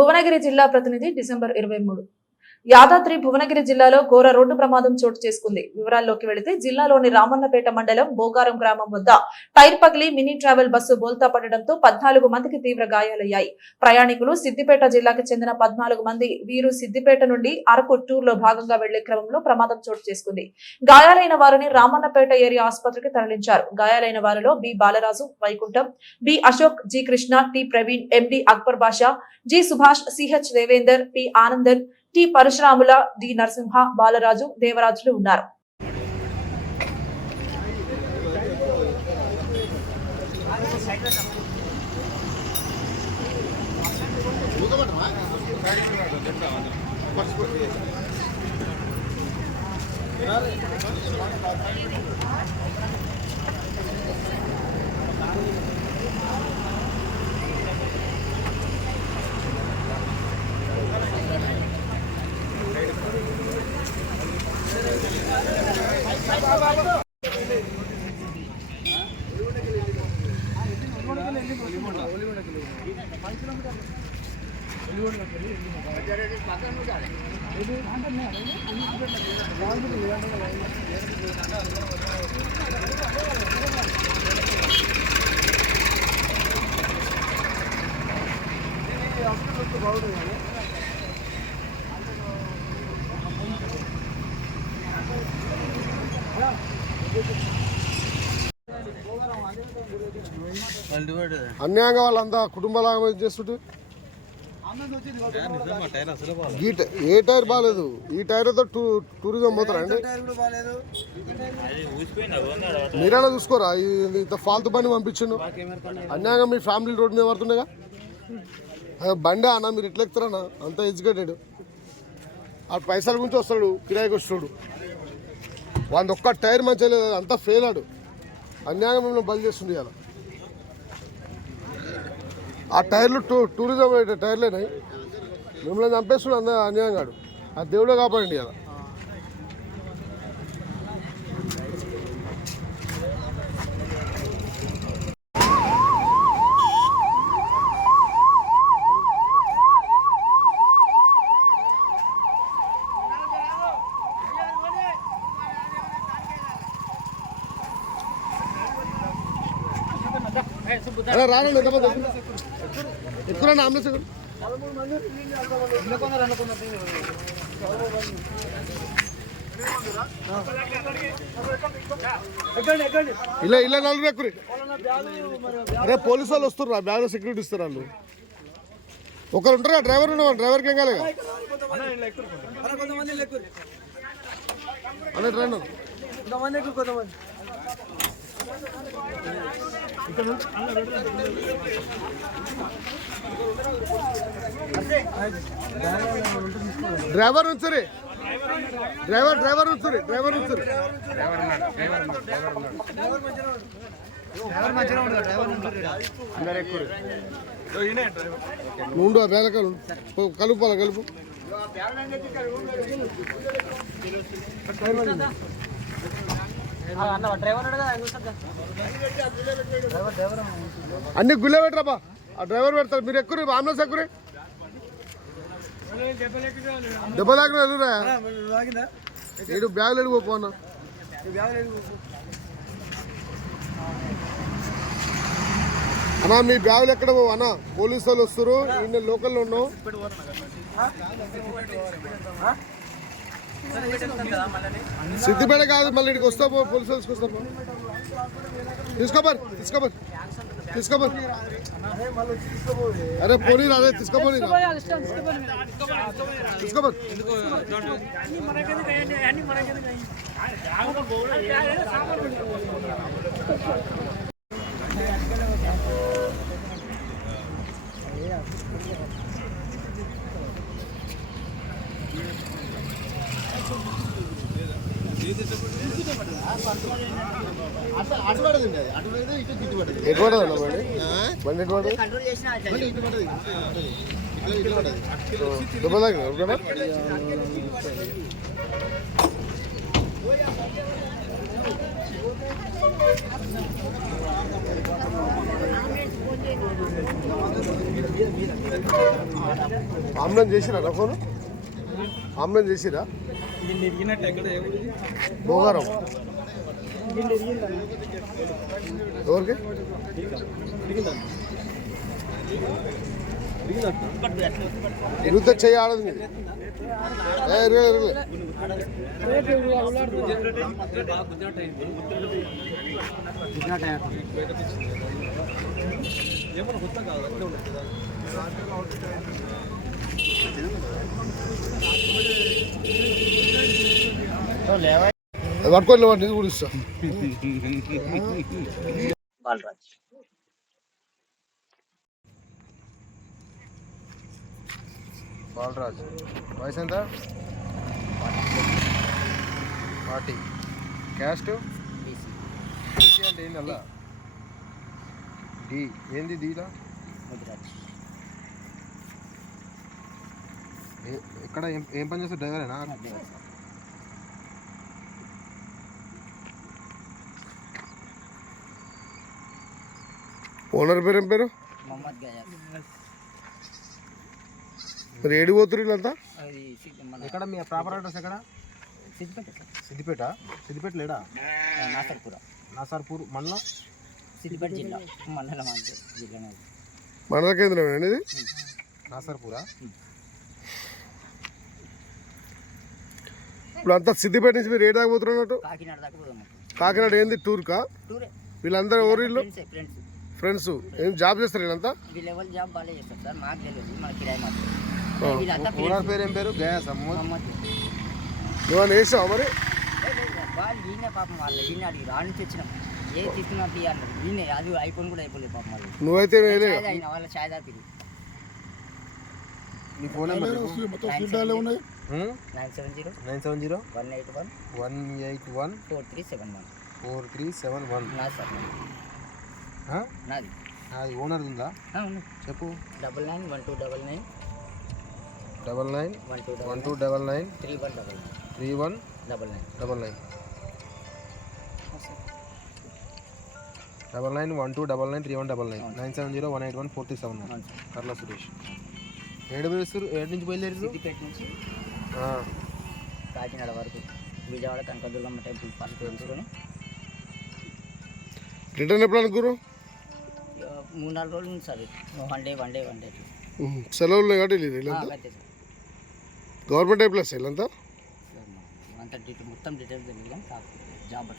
భువనగిరి జిల్లా ప్రతినిధి డిసెంబర్ 23 యాదాద్రి భువనగిరి జిల్లాలో ఘోర రోడ్డు ప్రమాదం చోటు చేసుకుంది. వివరాల్లోకి వెళితే జిల్లాలోని రామన్నపేట మండలం బోగారం గ్రామం వద్ద టైర్ పగిలి మినీ ట్రావెల్ బస్సు బోల్తా పడడంతో 14 మందికి తీవ్ర గాయాలయ్యాయి. ప్రయాణికులు సిద్దిపేట జిల్లాకు చెందిన 14 మంది. వీరు సిద్దిపేట నుండి అరకు టూర్ లో భాగంగా వెళ్లే క్రమంలో ప్రమాదం చోటు చేసుకుంది. గాయాలైన వారిని రామన్నపేట ఏరియా ఆసుపత్రికి తరలించారు. గాయాలైన వారిలో B Balaraju, Vaikuntham, B Ashok, G Krishna, T Praveen, MD Akbar Basha, G Subhash, CH Devender, P Anandan, T Parasuramula, D Narasimha, Balaraju, Devarajulu ఉన్నారు. అన్యాయంగా వాళ్ళంతా కుటుంబాలు చేస్తుంటే ఏ టైర్ బాగాలేదు. ఈ టైర్తో టూరిజం పోతారండి. మీరైనా చూసుకోరా, ఇంత ఫాల్తు బండి పంపించిండు. అన్యాయంగా మీ ఫ్యామిలీ రోడ్ మీద పడుతుండగా బండి అన్న మీరు ఎట్లా ఎక్కుతారన్నా? అంత ఎడ్యుకేటెడ్. ఆ పైసల గురించి వస్తాడు, కిరాయికి వస్తాడు. వాళ్ళ ఒక్క టైర్ మంచిగా లేదు, అంతా ఫెయిల్ ఆడు. అన్యాయంగా మిమ్మల్ని బలి చేస్తుంది ఇలా. ఆ టైర్లు టూరిజం టైర్లేనాయి, మిమ్మల్ని చంపేస్తుంది. అంత అన్యాయం కాడు. ఆ దేవుడే కాపాడండి ఇలా. రానండి, ఎంతమంది ఎక్కువ అంబులెన్స్ ఇలా ఇలా నలుగురు ఎక్కువ. అరే పోలీసు వాళ్ళు వస్తున్నారు, ఆ బ్యాగ్లో సెక్యూరిటీ ఇస్తారు వాళ్ళు. ఒకరు ఉంటారు, డ్రైవర్ ఉండవు. డ్రైవర్కి ఏం కాలేగా అదే ట్రైన్ డ్రైవర్ ఉంచురి, డ్రైవర్ ఉంచురి. నుండు ఆ బేల కలుపు కలుపు. అన్ని గుళ్ళే పెట్టరాబా, ఆ డ్రైవర్ పెడతారు. మీరు ఎక్కువ అంబులెన్స్ ఎక్కువ దెబ్బ లాగిన వెళ్ళురా. ఏడు బ్యాగులు ఎడిపోపో అన్న. అన్నా మీ బ్యాగులు ఎక్కడ పోవు అన్న? పోలీసు వాళ్ళు వస్తారు, ఇన్ని లోకల్లో ఉన్నావు. సిద్దిపేట కాదు, మళ్ళీ ఇక్కడికి వస్తావు. పోలీసు వాళ్ళు తీసుకొస్తారు. తీసుకోబోరు. అరే పోనీ అదే తీసుకోబోని. ఎటు పడదన్నా బండి ఎటు పడదు? దెబ్బలాగా ఆమ్లెట్ చేసిరా నా ఫోన్ ఆమ్లెట్ చేసిరా బోగారం ఎవరికి ఇరుగుతా చెయ్యి ఆడదు మీది పట్టుకోండి వాటి ఇది కూడా ఇస్తా బాలరాజ్ వయసు ఎంత 40 క్యాస్ట్ బీసీ అంటే ఏంది అలా డి ఏంది డీలా ఎక్కడ ఏం పని చేస్తారు డ్రైవరేనా ఓనర్ పేరు ఏం పేరు మరి ఏడు పోతురు వీళ్ళంతా ఎక్కడ మీ ప్రాపర్ అడ్రస్ ఎక్కడ సిద్దిపేట సిద్దిపేట లేడా నాసార్పూర్ మండలం సిద్దిపేట జిల్లా మండలం జిల్లా మండల కేంద్రం అనేది నాసార్పూరా ఇప్పుడు అంతా సిద్దిపేట నుంచి మీరు ఏడు దాకా పోతున్నట్టు కాకినాడ దాకా పోదాం కాకినాడ ఏంది టూర్కా టూరే వీళ్ళందరూ ఎవరు వీళ్ళు ఫ్రెండ్స్ ఫ్రెండ్స్ ఏం జాబ్ చేస్తారు వీళ్ళంతా వీళ్ళు ఎవరు జాబ్ బాగా చేస్తారు సార్ మాకు తెలియదు మన కిరాయి మాత్రం వీళ్ళంతా ఓనర్ పేరు ఏం పేరు గయాస్ మహమ్మద్ నువ్వు వేసావా మరి వాళ్ళు వీళ్ళే పాపం వాళ్ళు వీళ్ళని అడిగి రాని నుంచి వచ్చినాం ఏ తీసుకున్నా తీయాలి వీళ్ళే అది అయిపోయి కూడా అయిపోలేదు పాపం వాళ్ళు నువ్వైతే అయినా వాళ్ళ ఛాయ్ తాపిది నీ ఫోన్ నెంబర్ 970 181 4371 నా సార్ నాది అది ఓనర్ ఉందా అవును చెప్పు 991299 991299 3199 991299 కర్ల సురేష్ ఏడు వేస్తారు ఏడు నుంచి బయలుదేరి సిద్దిపేట నుంచి కాకినాడ వరకు విజయవాడ కనకదుర్గమ్మ టెంపుల్ ఫస్ట్ తెలుసుకొని రిటర్న్ ఎప్పుడు అనుకోరు 3-4 రోజులు ఉంది సార్ వన్ డే సెలవులు కాబట్టి వీళ్ళంతా గవర్నమెంట్ ఎంప్లాయీస్ వీళ్ళంతా అంత మొత్తం డీటెయిల్స్ తెలియదు కానీ జాబ్